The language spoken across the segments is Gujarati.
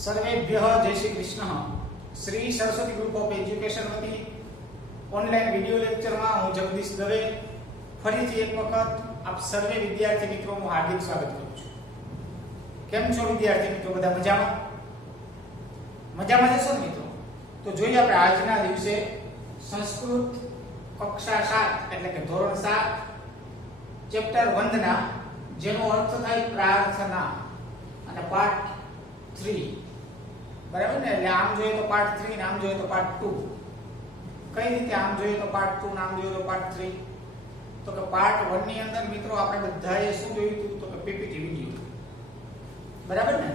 सर्वेभ्यः जय Shri Krishna. Shri Saraswati group of education वती ऑनलाइन विडियो लेक्चर में हूँ जगदीश दवे फरीथी एक वखत आप सर्वे विद्यार्थी मित्रों નું हार्दिक स्वागत करूँ છું। કેમ છો વિદ્યાર્થી મિત્રો? બધા મજામાં જશો ને મિત્રો? તો જોઈએ આપણે આજના દિવસે સંસ્કૃત કક્ષા 7 એટલે કે ધોરણ 7 ચેપ્ટર વંદના જેનો અર્થ થાય પ્રાર્થના અને પાઠ 3 બરાબર ને? એટલે આમ જોઈએ તો પાર્ટ 3 ને આમ જોઈએ તો પાર્ટ 2. કઈ રીતે આમ જોઈએ તો પાર્ટ 2 ને આમ જોઈએ તો પાર્ટ 3? તો કે પાર્ટ 1 ની અંદર મિત્રો આપણે બધાએ શું જોયું હતું? તો કે પીપીટી વિડિયો. બરાબર ને?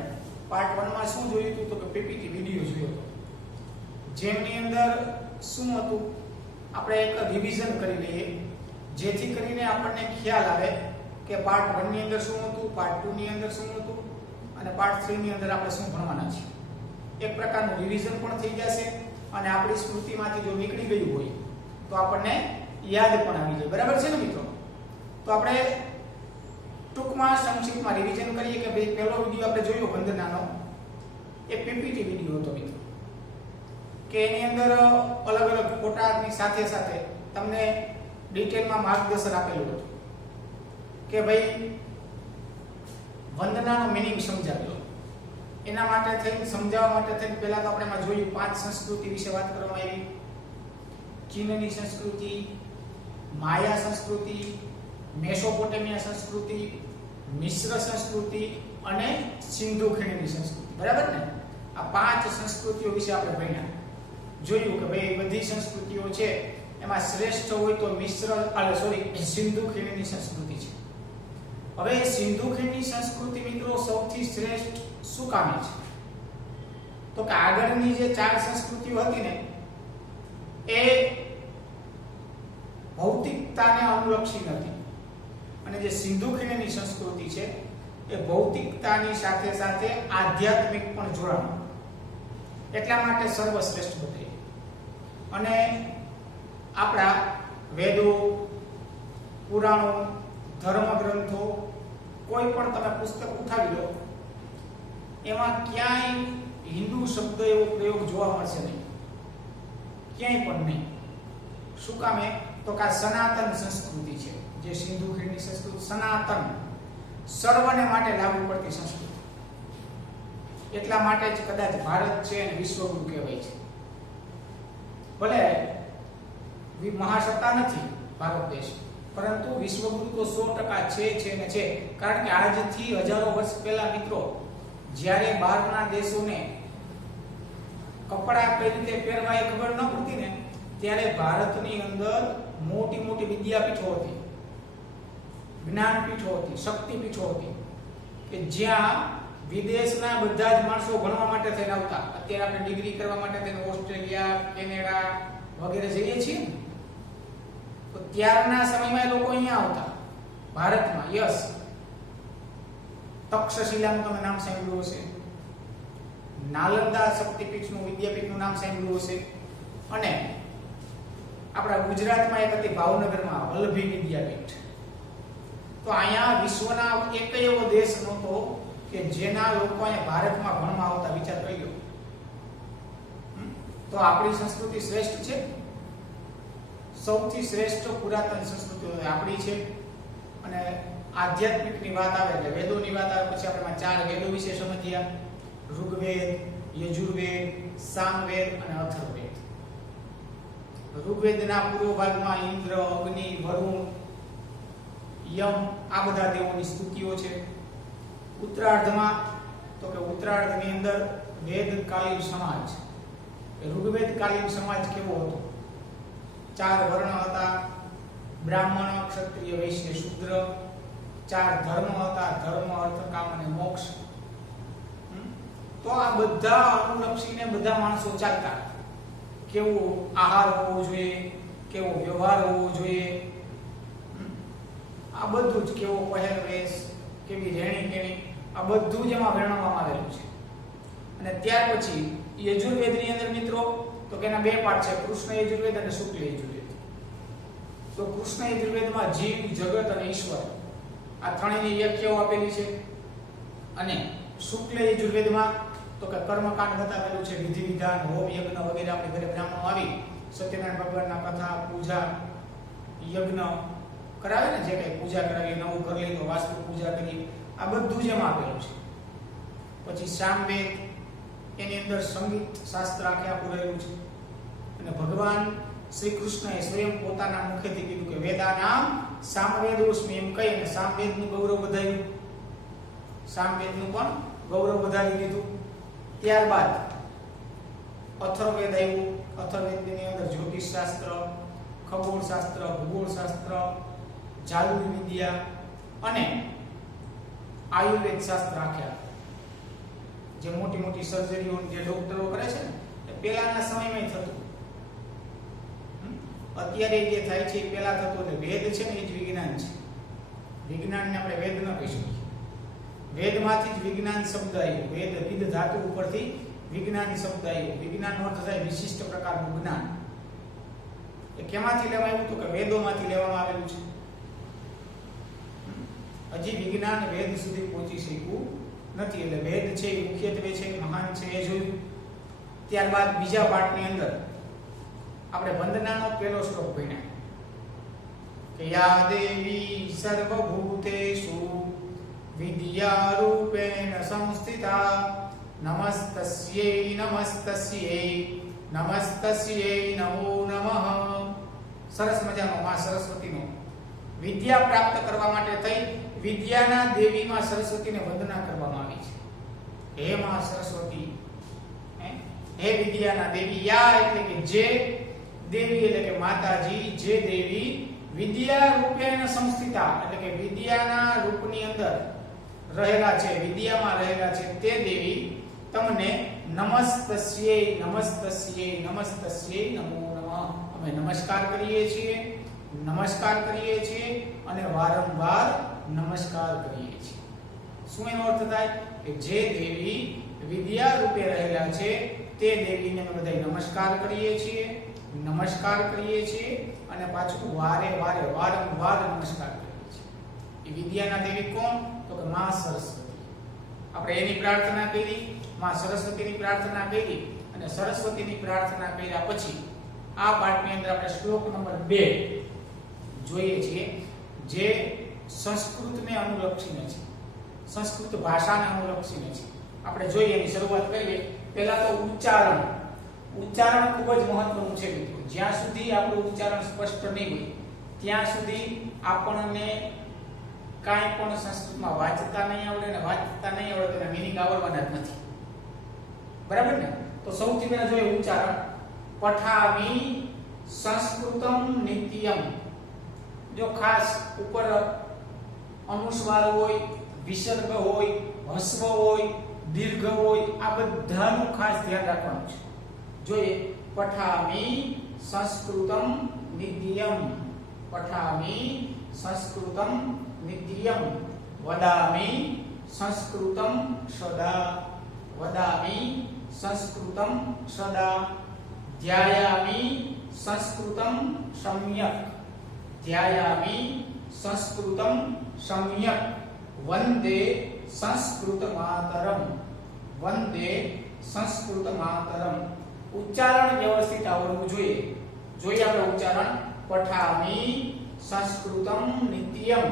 પાર્ટ 1 માં શું જોયું હતું? તો કે પીપીટી વિડિયો જોયો હતો. જેમની અંદર શું હતું આપણે એક રિવિઝન કરી લઈએ જેથી કરીને આપણને ખ્યાલ આવે કે પાર્ટ 1 ની અંદર શું હતું, પાર્ટ 2 ની અંદર શું હતું અને પાર્ટ 3 ની અંદર આપણે શું ભણવાના છીએ. એક પ્રકારનું રિવિઝન પણ થઈ જશે અને આપણી સ્મૃતિમાંથી જો નીકળી ગયું હોય તો આપણને યાદ પણ આવી જાય. બરાબર છે ને મિત્રો? તો આપણે ટૂંકમાં સંક્ષિપ્તમાં રિવિઝન કરીએ કે ભાઈ પહેલો વિડિયો આપણે જોયો વંદનાનો એ પીપીટી વિડિયો હતો મિત્રો, કે એની અંદર અલગ અલગ ફોટાની સાથે સાથે તમને ડિટેલમાં માર્ગદર્શન આપેલું હતું કે ભાઈ વંદનાનો મીનિંગ સમજાવી લો. એના માટે થઈને સમજાવવા માટે થઈને પહેલા તો આપણે એમાં જોયું 5 સંસ્કૃતિ વિશે વાત કરવામાં આવી. ચીનની સંસ્કૃતિ, માયા સંસ્કૃતિ, મેસોપોટેમિયા સંસ્કૃતિ, મિશ્ર સંસ્કૃતિ અને સિંધુ ખીણની સંસ્કૃતિ. બરાબર ને? આ 5 સંસ્કૃતિઓ વિશે આપણે ભણ્યા. જોયું કે ભાઈ બધી સંસ્કૃતિઓ છે એમાં શ્રેષ્ઠ હોય તો સિંધુ ખીણની સંસ્કૃતિ છે. હવે સિંધુ ખીણની સંસ્કૃતિ મિત્રો સૌથી શ્રેષ્ઠ શું કામે છે? તો કે આગળની જે 4 સંસ્કૃતિઓ હતી ને એ ભૌતિકતાને અનુલક્ષી નથી અને જે સિંધુ ખીણની સંસ્કૃતિ છે એ ભૌતિકતાની સાથે સાથે આધ્યાત્મિક પણ જોડાણ, એટલા માટે સર્વશ્રેષ્ઠ બની. અને આપણા વેદો, પુરાણો, ધર્મ ગ્રંથો કોઈ પણ તમે પુસ્તક ઉઠાવી લો એમાં ક્યાંય હિન્દુ શબ્દ એવો પ્રયોગ જોવા મળશે નહીં, ક્યાંય પણ નહીં. શું કામે? તો કે સનાતન સંસ્કૃતિ છે જે સિંધુ ખીણની સંસ્કૃતિ, સનાતન સર્વને માટે લાગુ પડતી સંસ્કૃતિ. એટલા માટે જ કદાચ ભારત છે અને વિશ્વગુરુ કહેવાય છે. ભલે મહાસત્તા નથી ભારત દેશ, પરંતુ વિશ્વગુરુ તો 100% છે ને છે. કારણ કે આજથી હજારો વર્ષ પહેલા મિત્રો જ્યારે બહારના દેશોને કપડા કઈ રીતે પહેરવા એ ખબર ન પડતી ને ત્યારે ભારતની અંદર મોટી મોટી વિદ્યાપીઠો હતી, જ્ઞાનપીઠો હતી, શક્તિપીઠો હતી કે જ્યાં વિદેશના બધા જ માણસો ભણવા માટે થઈને આવતા. અત્યારે આપણે ડિગ્રી કરવા માટે થઈને ઓસ્ટ્રેલિયા, કેનેડા વગેરે જઈએ છીએ ને, તો ત્યારના સમયમાં લોકો અહીંયા આવતા ભારતમાં. યસ, તક્ષશિલાનું તમે નામ સાંભળ્યું હશે, નાલંદા શક્તિપીઠનું વિદ્યાપીઠનું નામ સાંભળ્યું હશે, અને આપણા ગુજરાતમાં એક હતી ભાવનગરમાં વલ્લભી વિદ્યાપીઠ. તો અહીંયા વિશ્વના એક એવો દેશ નહોતો કે જેના લોકો અહીંયા ભારતમાં ભણવા આવતા. વિચાર કરી લો. તો આપણી સંસ્કૃતિ શ્રેષ્ઠ છે. સૌથી શ્રેષ્ઠ પુરાતન સંસ્કૃતિ આપણી છે. અને આધ્યાત્મિકની વાત આવે એટલે વેદોની વાત આવે પછી આપણે 4 વેદો વિશે સમજ્યા: ઋગ્વેદ, યજુર્વેદ, સામવેદ અને અથર્વવેદ. ઋગ્વેદના પૂર્વ ભાગમાં ઇન્દ્ર, અગ્નિ, વરુણ, યમ આ બધા દેવોની સ્તુતિઓ છે. ઉત્તરાર્ધમાં તો કે ઉત્તરાર્ધની અંદર વેદકાલીન સમાજ, ઋગ્વેદકાલીન સમાજ કેવો હતો? 4 વર્ણ હતા: બ્રાહ્મણ, ક્ષત્રિય, વૈશ્ય, શૂદ્ર. 4 ધર્મ હતા: ધર્મ, અર્થ, કામ અને મોક્ષ. તો આ બધા અનુલક્ષીને બધા માણસો ચાલતા. કેવો આહાર હોવો જોઈએ, કેવો વ્યવહાર હોવો જોઈએ, આ બધું જ, કેવો પહેરવેશ, કેવી રહેણી કેણી, આ બધું જ એમાં વર્ણવવામાં આવેલું છે. અને ત્યાર પછી યજુર્વેદની અંદર મિત્રો તો કે એના 2 પાર્ટ છે: કૃષ્ણ યજુર્વેદ અને શુક્લ યજુર્વેદ. તો કૃષ્ણ યજુર્વેદમાં જીવ, જગત અને ઈશ્વર આ ત્રણેયની વ્યાખ્યાઓ આપેલી છે. અને શુક્લ યજુર્વેદમાં તો તો કે કર્મકાંડ બતાવેલું છે, વિધિ વિધાન, હોમ યજ્ઞ વગેરે આપણે ઘરે બ્રાહ્મણો આવી સત્યનારાયણ ભગવાનના કથા, પૂજા, યજ્ઞ કરાવે ને, જે કઈ પૂજા કરાવીએ, નવું ઘર લઈએ તો વાસ્તુ પૂજા કરીએ, આ બધું જ એમાં આપેલું છે. પછી સામવેદ, એની અંદર સંગીત શાસ્ત્ર આખે આખું રહેલું છે. અને ભગવાન શ્રી કૃષ્ણએ સ્વયં પોતાના મુખેથી કીધું કે વેદાનામ સામવેદોસ્મિ એમ કહી અને સામવેદનું ગૌરવ વધાર્યું, સામવેદનું પણ ગૌરવ વધારી દીધું. ત્યારબાદ અથર્વવેદ આવ્યું. અથર્વવેદની અંદર જ્યોતિષ શાસ્ત્ર, ખગોળ શાસ્ત્ર, ભૂગોળ શાસ્ત્ર, જાદુ વિદ્યા અને આયુર્વેદ શાસ્ત્ર આખ્યા. જે મોટી મોટી સર્જરીઓ જે ડોક્ટરો કરે છે ને, એ પહેલાના સમયમાં થતું. અત્યારે જે થાય છે એ પહેલા થતું. એટલે વેદ છે ને એ જ વિજ્ઞાન છે. વિજ્ઞાનને આપણે વેદ ન કહી શકીએ. વેદમાંથી જ વિજ્ઞાન શબ્દ આવ્યો. વેદ વિદ ધાતુ ઉપરથી વિજ્ઞાની શબ્દ આવ્યો. વિજ્ઞાનનો અર્થ થાય વિશિષ્ટ પ્રકારનું જ્ઞાન. એ કેમાંથી લેવાયું હતું? કે વેદોમાંથી લેવામાં આવેલું છે. હજી વિજ્ઞાન વેદ સુધી પહોંચી શક્યું નથી. એટલે વેદ છે એ મુખ્યત્વે છે, મહાન છે, એ જોયું. ત્યારબાદ બીજા પાઠની અંદર આપણે વંદનાનો પહેલો શ્લોક ભણ્યા કે યા દેવી સર્વભૂતેષુ વિદ્યા રૂપેણ સંસ્થિતા નમસ્તસ્યૈ નમસ્તસ્યૈ નમસ્તસ્યૈ નમો નમઃ. સરસ મજાનો માં સરસ્વતીનો વિદ્યા પ્રાપ્ત કરવા માટે થઈ વિદ્યાના દેવી માં સરસ્વતીને વંદના કરવામાં આવી છે. હે માં સરસ્વતી, હે વિદ્યાના દેવી. યા એટલે કે જે, દેવી એટલે કે માતાજી, જે દેવી વિદ્યા રૂપેણ સંસ્થિતા એટલે કે વિદ્યાના રૂપની અંદર રહેલા છે, વિદ્યામાં રહેલા છે, તે દેવી તમને નમસ્તસ્યૈ નમસ્તસ્યૈ નમસ્તસ્યૈ નમો નમઃ અમે નમસ્કાર કરીએ છીએ, નમસ્કાર કરીએ છીએ અને વારંવાર નમસ્કાર કરીએ છીએ. શું એનો અર્થ થાય? કે જે દેવી વિદ્યા રૂપે રહેલા છે તે દેવીને અમે બધા નમસ્કાર કરીએ છીએ, નમસ્કાર કરીએ છીએ અને પાછું વારે વારે વારંવાર નમસ્કાર કરીએ છીએ. એ વિદ્યાના દેવી કોણ? તો કે માં સરસ્વતી. આપણે એની પ્રાર્થના કરી, માં સરસ્વતીની પ્રાર્થના કરી અને સરસ્વતીની પ્રાર્થના કર્યા પછી આ પાઠની અંદર આપણે શ્લોક નંબર 2 જોઈએ છીએ, જે સંસ્કૃતને અનુલક્ષીને છે, સંસ્કૃત ભાષાને અનુલક્ષીને છે. આપણે જોઈએ એની શરૂઆત કરીએ. પહેલા તો ઉચ્ચારણ. ઉચ્ચારણ ખૂબ જ મહત્વનું છે મિત્રો. જ્યાં સુધી આપણું ઉચ્ચારણ સ્પષ્ટ નહીં હોય ત્યાં સુધી આપણને કાંઈ પણ સંસ્કૃતમાં વાંચતા નહીં આવડે ને વાંચતા નહીં આવડે તેના મીનિંગ આવડવાના જ નથી. બરાબર ને? તો સૌથી પહેલા જોઈએ ઉચ્ચારણ. પઠામિ સંસ્કૃતમ નિત્યમ. જો ખાસ ઉપર અનુસ્વાર હોય, વિસર્ગ હોય, હસ્વ હોય, દીર્ઘ હોય, આ બધાનું ખાસ ધ્યાન રાખવાનું છે. જોઈએ પઠામિ સંસ્કૃતમ નિત્યમ. પઠામિ સંસ્કૃતમ નિત્યમ. વદામિ સંસ્કૃતમ સદા. વદામિ સંસ્કૃતમ સદા. ધ્યાયામિ સંસ્કૃતમ સમ્યક. ધ્યાયામિ સંસ્કૃતમ સમ્યક. વંદે સંસ્કૃત માતરમ. વંદે સંસ્કૃત માતરમ. ઉચ્ચારણ વ્યવસ્થિત આવડવું જોઈએ. જોઈએ આપણે ઉચ્ચારણ. પઠામિ સંસ્કૃતમ નિત્યમ.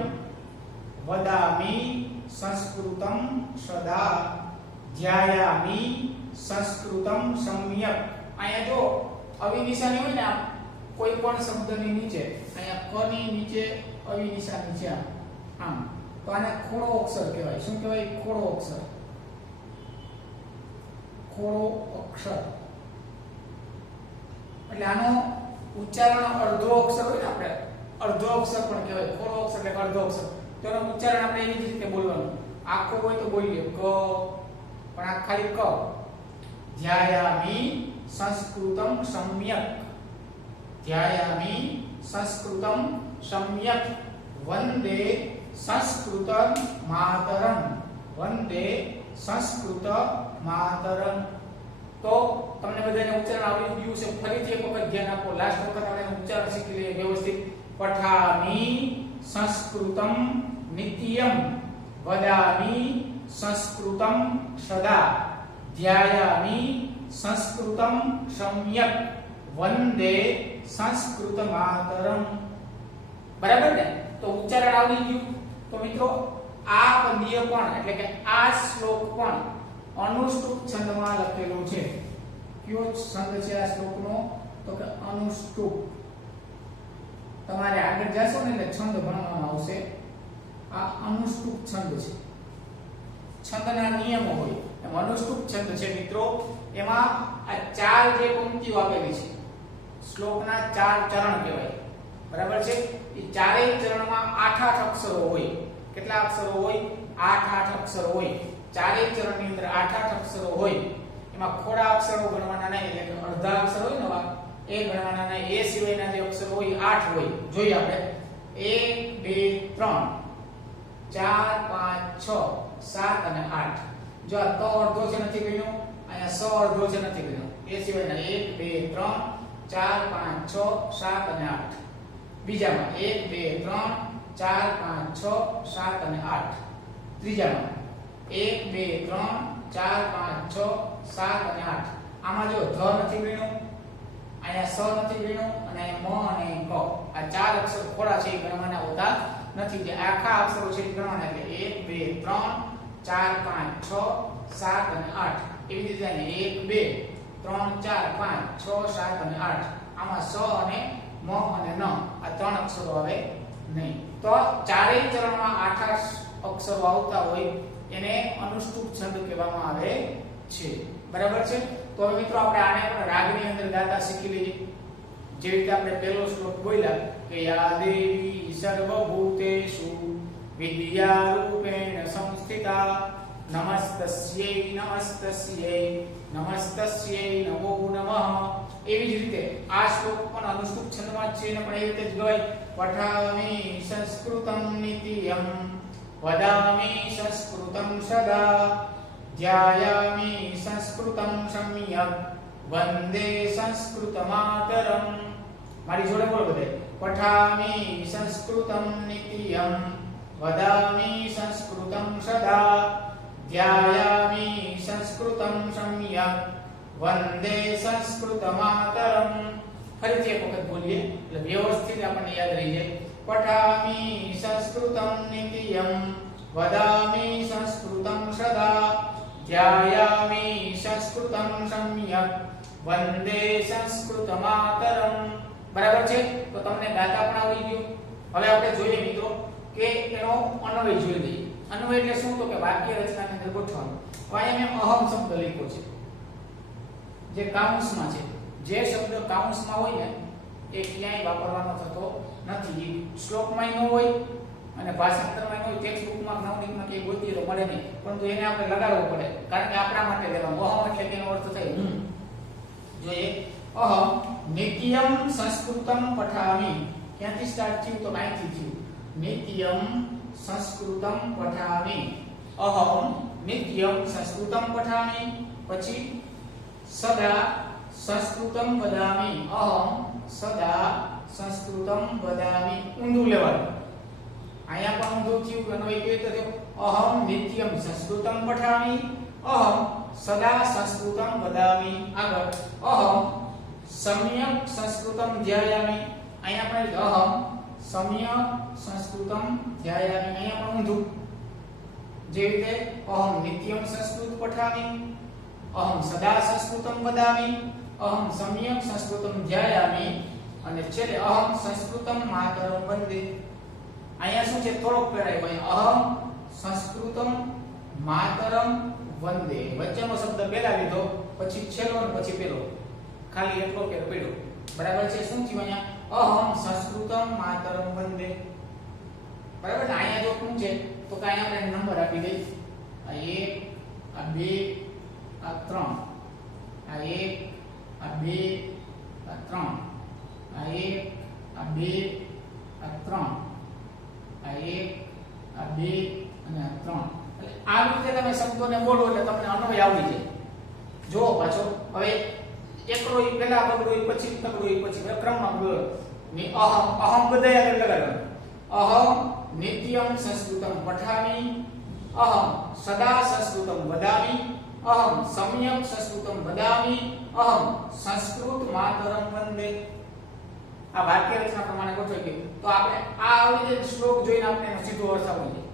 વદામિ સંસ્કૃતમ સદા. ધ્યાયામિ સંસ્કૃતમ સમ્યક. અહીંયા જો અવિ નિશાની હોય ને, કોઈ પણ શબ્દની નીચે, અહીંયા ક ની નીચે અવિ નિશાની નીચે આમ, તો આને ખોડો અક્ષર કહેવાય. શું કહેવાય? ખોડો અક્ષર. ખોડો અક્ષર એટલે આનો ઉચ્ચારણ અર્ધો અક્ષર હોય ને, આપણે અર્ધો અક્ષર પણ કહેવાય. ખોડો અક્ષર એટલે અર્ધો અક્ષર. તો એનું ઉચ્ચારણ આપણે એવી જ રીતે બોલવાનું. આખો હોય તો બોલીએ ક, પણ આ ખાલી ક. ધ્યાયામિ સંસ્કૃતમ સમ્યક. ધ્યાયામિ સંસ્કૃતમ સમ્યક. વંદે સંસ્કૃત માતરમ. વંદે સંસ્કૃત માતરમ. તો તમને બધાને ઉચ્ચારણ આવડી ગયું છે. ફરીથી એક વખત ધ્યાન આપો. લાસ્ટ વખત આપણે ઉચ્ચારણ શીખી લઈએ વ્યવસ્થિત. પઠામિ સંસ્કૃતમ નિત્યમ. વદામિ સંસ્કૃતમ સદા. ધ્યાયામિ સંસ્કૃતમ સમ્યક વંદે સંસ્કૃત માતરમ. બરાબર ને? તો ઉચ્ચારણ આવડી ગયું. તો મિત્રો આ પદ્ય પણ એટલે કે આ શ્લોક પણ અનુષ્ટુપ છંદમાં લખેલું છે. કયો છંદ છે આ શ્લોકનો? તો કે અનુષ્ટુપ. તમારે આગળ જાશો ને એટલે છંદ ભણવામાં આવશે. આ અનુષ્ટુપ છંદ છે. છંદના નિયમો હોય એમ અનુષ્ટુપ છંદ છે મિત્રો. એમાં આ ચાર જે પંક્તિઓ આપેલી છે, શ્લોકના ચાર ચરણ કહેવાય. બરાબર છે? એ ચારેય ચરણમાં 8 અક્ષરો હોય. કેટલા અક્ષરો હોય? 8 અક્ષરો હોય. ચારેય ચરણની અંદર 8 અક્ષરો હોય. એમાં ખોડા અક્ષરો ગણવાના નહીં, એટલે કે અડધા અક્ષર હોય ને એ ગણવાના નહીં. એ સિવાયના જે અક્ષરો હોય 8 હોય. જોઈએ આપણે 1 2 3 4 5 6 7 અને 8. જો આ તો અડધો છે નથી ગણ્યો, અહીંયા 100 અડધો છે નથી ગણ્યો. એ સિવાયના 1 2 3 4 5 6 7 અને 8. બીજામાં 1 2 3 4 5 6 7 અને 8. ત્રીજામાં 1 2 3 4 5 6 7 અને 8. આમાં જો ધ નથી ગણ્યો, અહીંયા સ નથી ગણ્યો અને મ અને ક. આ ચાર અક્ષર ખોડા છે એ ગણવાના હોતા નથી. જે આખા અક્ષરો છે એ ગણવાના. એટલે 1 2 3 4 5 6 7 અને 8. એવી રીતે 1 2 3 4 5 6 7 અને 8. આમાં સ અને મ અને ન આ ત્રણ અક્ષરો આવે નહીં. તો ચારેય ચરણમાં 8 અક્ષરો આવતા હોય એને અનુષ્ટુપ છંદ કહેવામાં આવે છે. બરાબર છે? તો હવે મિત્રો આપણે આને પણ રાગની અંદર ગાતા શીખી લઈએ. જેવી રીતે આપણે પહેલો શ્લોક બોલ્યા કે યા દેવી સર્વભૂતેષુ વિદ્યારૂપેણ સંસ્થિતા નમસ્તસ્યૈ નમસ્તસ્યૈ નમસ્તસ્યૈ નમો નમઃ. એવી જ રીતે આ શ્લોક પણ અનુષ્ટુપ છંદમાં જ છે અને પણ એ રીતે જ ગવાય. પઠામિ સંસ્કૃતમ નિત્યમ વદામિ સંસ્કૃતમ સદા ધ્યાયામિ સંસ્કૃતમ સમ્યક વંદે સંસ્કૃત માતરમ. મારી જોડે બોલો બધે. પઠામિ સંસ્કૃતમ નિત્યમ વદામિ સંસ્કૃતમ સદા ધ્યાયામિ સંસ્કૃતમ સમ્યક વંદે સંસ્કૃત માતરમ. ફરીથી એક વખત બોલીએ એટલે વ્યવસ્થિત આપણને યાદ રહી જાય. પઠામિ સંસ્કૃતમ નિત્યમ વદામિ સંસ્કૃતમ સદા ધ્યાયામિ સંસ્કૃતમ સમ્યક વંદે સંસ્કૃત માતરમ. બરાબર છે? તો તમને ગાતા પણ આવડી ગયું. હવે આપણે જોઈએ મિત્રો કે એનો અન્વય જોઈ લઈએ. અન્વય એટલે શું? તો કે વાક્ય રચનાની અંદર ગોઠવવાનું. તો અહીંયા મેં અહમ શબ્દ લખ્યો છે જે કાઉન્સમાં છે. જે શબ્દ કાઉન્સમાં હોય ને એ ક્યાંય વાપરવાનો થતો નથી. શ્લોકમાં ન હોય અને ભાષાંતરમાં ન હોય, ટેક્સ્ટ બુકમાં નવનીતમાં કે ગોતીએ તો મળે નહીં, પરંતુ એને આપણે લગાડવું પડે કારણ કે આપણા માટે લેવાનું. અહમ એટલે કે એનો અર્થ થાય હું. જોઈએ અહમ નિત્યમ સંસ્કૃતમ પઠામિ. ક્યાંથી સ્ટાર્ટ થયું? તો અહીંથી થયું. નિત્યમ સંસ્કૃતમ પઠામિ. અહમ નિત્યમ સંસ્કૃતમ પઠામિ. પછી સદા સંસ્કૃતમ વદામિ. અહમ સદા સંસ્કૃતમ વદામિ. ઊંધું લેવાનું. અહીંયા પણ ઊંધું થયું. અન્વય કેવી રીતે થયો? અહમ નિત્યમ સંસ્કૃતમ પઠામિ. અહમ સદા સંસ્કૃતમ વદામિ. આગળ અહમ સમ્યક સંસ્કૃતમ ધ્યાયામિ. અહીંયા પણ અહમ સમ્યક સંસ્કૃતમ ધ્યાયામિ. અહીંયા પણ ઊંધું. જેવી રીતે અહમ નિત્યમ સંસ્કૃત પઠામિ. અહમ સદા સંસ્કૃતમ વદામિ. અહમ સમ્યક સંસ્કૃતમ ધ્યાયામિ. અને છેલ્લે અહમ સંસ્કૃતમ માતરમ વંદે. અહીંયા શું છે? થોડોક ફેરાય. અહમ સંસ્કૃતમ માતરમ વંદે. વચ્ચેનો શબ્દ પહેલા લીધો, પછી છેલ્લો અને પછી પેલો, ખાલી એટલો ફેર પડ્યો. બરાબર છે? શું થયું અહીંયા? અહમ સંસ્કૃતમ માતરમ વંદે. બરાબર ને? અહીંયા જો શું છે તો કે અહીંયા આપણે નંબર આપી દઈએ. આ 1 આ 2 આ 3 આ 1 આ 2 આ 3 આ 1 આ 2 આ 3 આ 1 આ 2 અને આ 3. એટલે આ રીતે તમે શબ્દોને બોલો એટલે તમને અન્વય આવડી જાય. જો પાછો હવે એકડો ઈ પહેલા પકડો ઈ પછી પકડો ઈ પછી ક્રમમાં બોલો. ની અહમ અહમ બધાય આગળ લગાડવાનું. અહમ નિત્યમ સંસ્કૃતમ પઠામિ. અહમ સદા સંસ્કૃતમ વદામિ. અહમ સમ્યક સંસ્કૃતમ વદામિ અહમ સંસ્કૃત માતરમ વંદે. આ વાક્ય રચના પ્રમાણે ગોઠવાઈ ગયું. તો આપણે આ આવડી જે શ્લોક જોઈને આપણે એનો સીધો અર્થ આવડી જાય.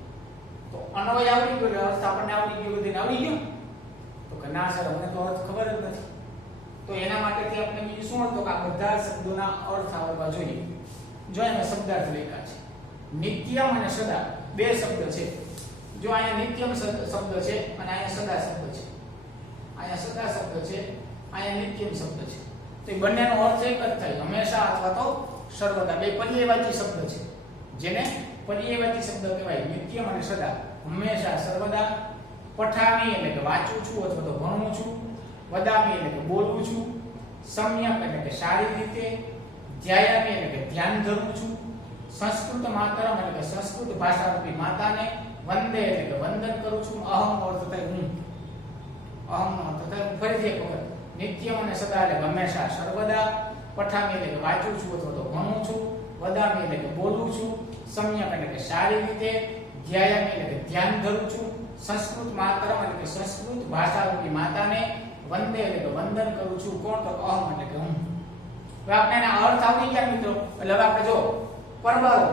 તો અન્વય આવડી ગયો એટલે અર્થ આપણને આવડી ગયો, બધીને આવડી ગયો. તો કે ના સર અમને તો અર્થ ખબર જ નથી. તો એના માટેથી આપણે બીજું શું હતું કે આ બધા શબ્દોના અર્થ આવડવા જોઈએ. જો એમાં શબ્દાર્થ લખ્યા છે. નિત્યમ અને સદા બે શબ્દ છે. જો અહીંયા નિત્યમ શબ્દ છે અને અહીંયા સદા શબ્દ છે. અહીંયા સદા શબ્દ છે, અહીંયા નિત્યમ શબ્દ છે. તો એ બંનેનો અર્થ એક જ થાય, હંમેશા અથવા તો સર્વદા. બે પર્યાયવાચી શબ્દ છે જેને પર્યાયવાચી શબ્દ કહેવાય. નિત્યમ અને સદા, હંમેશા, સર્વદા. પઠામી એટલે કે વાંચું છું અથવા તો ભણું છું. વદામી એટલે કે બોલું છું. સમ્યક એટલે કે સારી રીતે. ધ્યાયામી એટલે કે ધ્યાન ધરું છું. સંસ્કૃત માતરમ એટલે કે સંસ્કૃત ભાષા રૂપી માતાને. વંદે એટલે કે વંદન કરું છું. અહમ અર્થ થાય હું. અહમ અર્થ થાય ફરીથી એક વખત. નિત્યમ અને સદા એટલે હંમેશા, સર્વદા. પઠામી એટલે કે વાંચું છું અથવા તો ભણું છું. વદામી એટલે કે બોલું છું. સમ્યક એટલે કે સારી રીતે. ધ્યાયામી એટલે કે ધ્યાન ધરું છું. સંસ્કૃત માતરમ એટલે કે સંસ્કૃત ભાષા રૂપી માતાને. વંદે એટલે કે વંદન કરું છું. કોણ? તો અહમ એટલે કે હું. હવે આપણે એના અર્થ આવડી ગયા મિત્રો. એટલે હવે આપણે જો પરબારો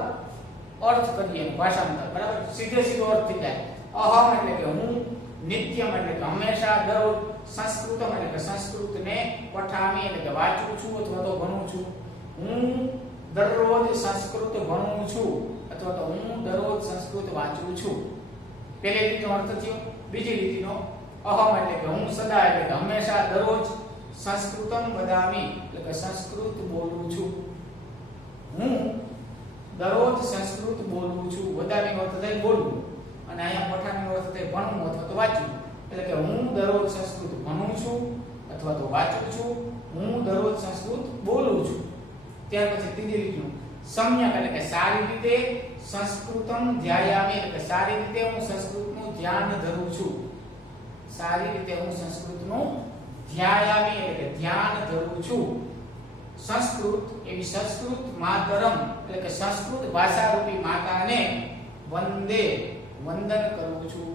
અર્થ કરીએ ભાષાંતર, બરાબર? સીધે સીધો અર્થ થઈ જાય. અહમ એટલે કે હું. નિત્યમ એટલે કે હંમેશા, દરરોજ. સંસ્કૃતમ એટલે કે સંસ્કૃતને. પઠામી એટલે કે વાંચું છું અથવા તો ભણું છું. હું દરરોજ સંસ્કૃત ભણું છું અથવા તો હું દરરોજ સંસ્કૃત વાંચું છું. પહેલી રીતનો અર્થ થયો. બીજી રીતનો અહમ એટલે કે હું, સદા એટલે કે હંમેશા, દરરોજ. સંસ્કૃતમ વદામિ એટલે કે સંસ્કૃત બોલું છું. હું દરરોજ સંસ્કૃત બોલું છું. વદામિ અર્થ થાય બોલવું અને અહીંયા પઠામી અર્થ થાય ભણવું અથવા તો વાંચવું. એટલે કે હું દરરોજ સંસ્કૃત ભણું છું અથવા તો વાંચું છું. હું દરરોજ સંસ્કૃત બોલું છું. ત્યાર પછી ત્રીજી રીતનું સમ્યક એટલે કે સારી રીતે. સંસ્કૃતમ ધ્યાયામિ એટલે કે સારી રીતે હું સંસ્કૃતનું ધ્યાન ધરું છું. સારી રીતે હું સંસ્કૃતનું ધ્યાયામિ એટલે કે ધ્યાન ધરું છું. સંસ્કૃત એવી સંસ્કૃત માતરમ એટલે કે સંસ્કૃત ભાષા રૂપી માતાને. વંદે વંદન કરું છું.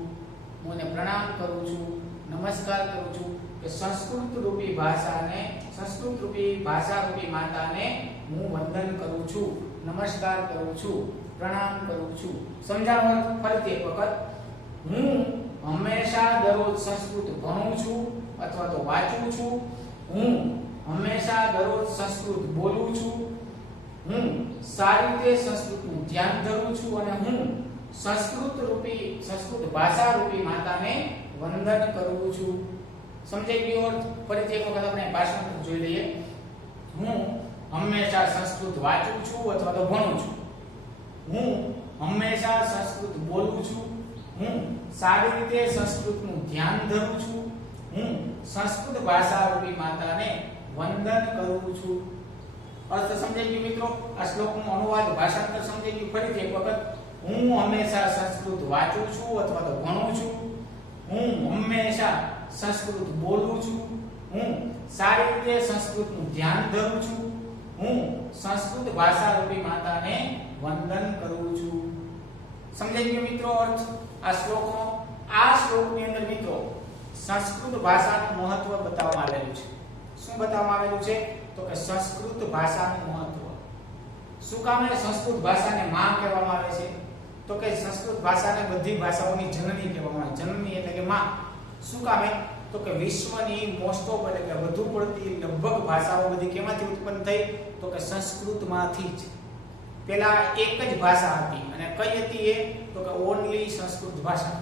હું એને પ્રણામ કરું છું, નમસ્કાર કરું છું. કે સંસ્કૃત રૂપી ભાષાને, સંસ્કૃત રૂપી ભાષા રૂપી માતાને હું વંદન કરું છું, નમસ્કાર કરું છું, પ્રણામ કરું છું. સમજાણું ફરીથી એક વખત. હું હંમેશા દરરોજ સંસ્કૃત ભણું છું અથવા તો વાંચું છું. હું હંમેશા દરરોજ સંસ્કૃત બોલું છું. હું સારી રીતે સંસ્કૃતનું ધ્યાન ધરું છું અને હું સંસ્કૃત ભાષા રૂપી માતાને વંદન કરું છું. સમજાઈ ગયું? ફરીથી એક વખત આપણે ભાષાંતર જોઈ લઈએ. હું હંમેશા સંસ્કૃત વાંચું છું અથવા તો ભણું છું. હું હંમેશા સંસ્કૃત બોલું છું. હું સારી રીતે સંસ્કૃતનું ધ્યાન ધરું છું. હું સંસ્કૃત ભાષા રૂપી માતાને વંદન કરું છું. અર્થ સમજાઈ ગયો મિત્રો? આ શ્લોકનો અનુવાદ, ભાષાંતર સમજાઈ ગયું? ફરીથી એક વખત. હું હંમેશા સંસ્કૃત વાંચું છું અથવા તો ભણું છું. હું હંમેશા સંસ્કૃત બોલું છું. હું સારી રીતે સંસ્કૃતનું ધ્યાન ધરું છું. હું સંસ્કૃત ભાષા રૂપી માતાને વંદન કરું છું. સમજાઈ ગયો મિત્રો અર્થ આ શ્લોકનો? આ શ્લોકની અંદર મિત્રો સંસ્કૃત ભાષાનું મહત્વ બતાવવામાં આવેલું છે. શું બતાવવામાં આવેલું છે? તો કે સંસ્કૃત ભાષાનું મહત્વ. શું કામ એ સંસ્કૃત ભાષાને માં કહેવામાં આવે છે? તો કે સંસ્કૃત ભાષાને બધી ભાષાઓની જનની કહેવામાં આવે. જનની એટલે કે માં. શું કામ? તો કે વિશ્વની મોસ્ટ ઓફ એટલે કે વધુ પડતી લગભગ ભાષાઓ બધી કેમાંથી ઉત્પન્ન થઈ? તો કે સંસ્કૃતમાંથી જ. પહેલા એક જ ભાષા હતી અને કઈ હતી એ? તો કે ઓન્લી સંસ્કૃત ભાષા.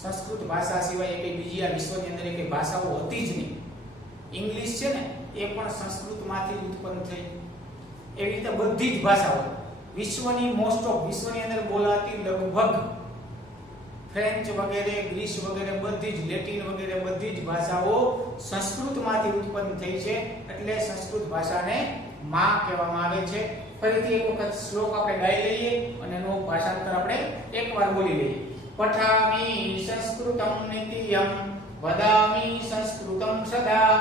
સંસ્કૃત ભાષા સિવાય એકે બીજી આ વિશ્વની અંદર એકે ભાષાઓ હતી જ નહીં. ઇંગ્લિશ છે ને એ પણ સંસ્કૃતમાંથી ઉત્પન્ન થઈ. એવી રીતે બધી જ ભાષાઓ વિશ્વની મોસ્ટ ઓફ, વિશ્વની અંદર બોલાતી લગભગ ફ્રેન્ચ વગેરે, ગ્રીસ વગેરે બધી જ, લેટિન વગેરે બધી જ ભાષાઓ સંસ્કૃતમાંથી ઉત્પન્ન થઈ છે. એટલે સંસ્કૃત ભાષાને માં કહેવામાં આવે છે. ફરીથી એક વખત શ્લોક આપણે ગાઈ લઈએ અને એનું ભાષાંતર આપણે એકવાર બોલી લઈએ. પઠામિ સંસ્કૃતમ નિત્યમ વદામિ સંસ્કૃતમ સદા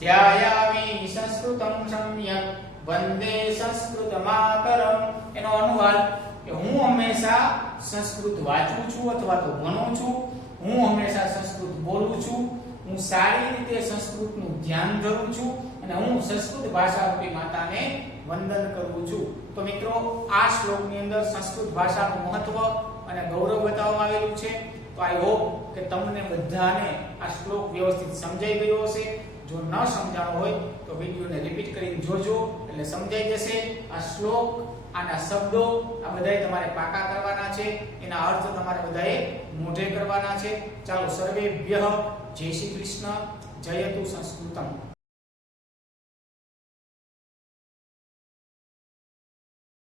ધ્યાયામિ સંસ્કૃતમ સમ્યક વંદે સંસ્કૃત માતરમ. એનો અનુવાદ કે હું હંમેશા સંસ્કૃત વાંચું છું અથવા તો ભણું છું હું હંમેશા સંસ્કૃત બોલું છું, હું સારી રીતે સંસ્કૃતનું ધ્યાન ધરું છું અને હું સંસ્કૃત ભાષારૂપી માતાને વંદન કરું છું. તો મિત્રો આ શ્લોકની અંદર સંસ્કૃત ભાષાનું મહત્વ અને ગૌરવ બતાવવામાં આવેલું છે. તો આઈ હોપ કે તમને બધાને આ શ્લોક વ્યવસ્થિત સમજાઈ ગયો હશે. જો ન સમજાણો હોય તો વિડિયોને રિપીટ કરીને જોજો એટલે સમજાઈ જશે. આ શ્લોક, આના શબ્દો આ બધાય તમારે પાકા કરવાના છે, એના અર્થ તમારે બધાએ મોઢે કરવાના છે. ચાલો સર્વેભ્યઃ જય શ્રી કૃષ્ણ, જયતુ સંસ્કૃતમ.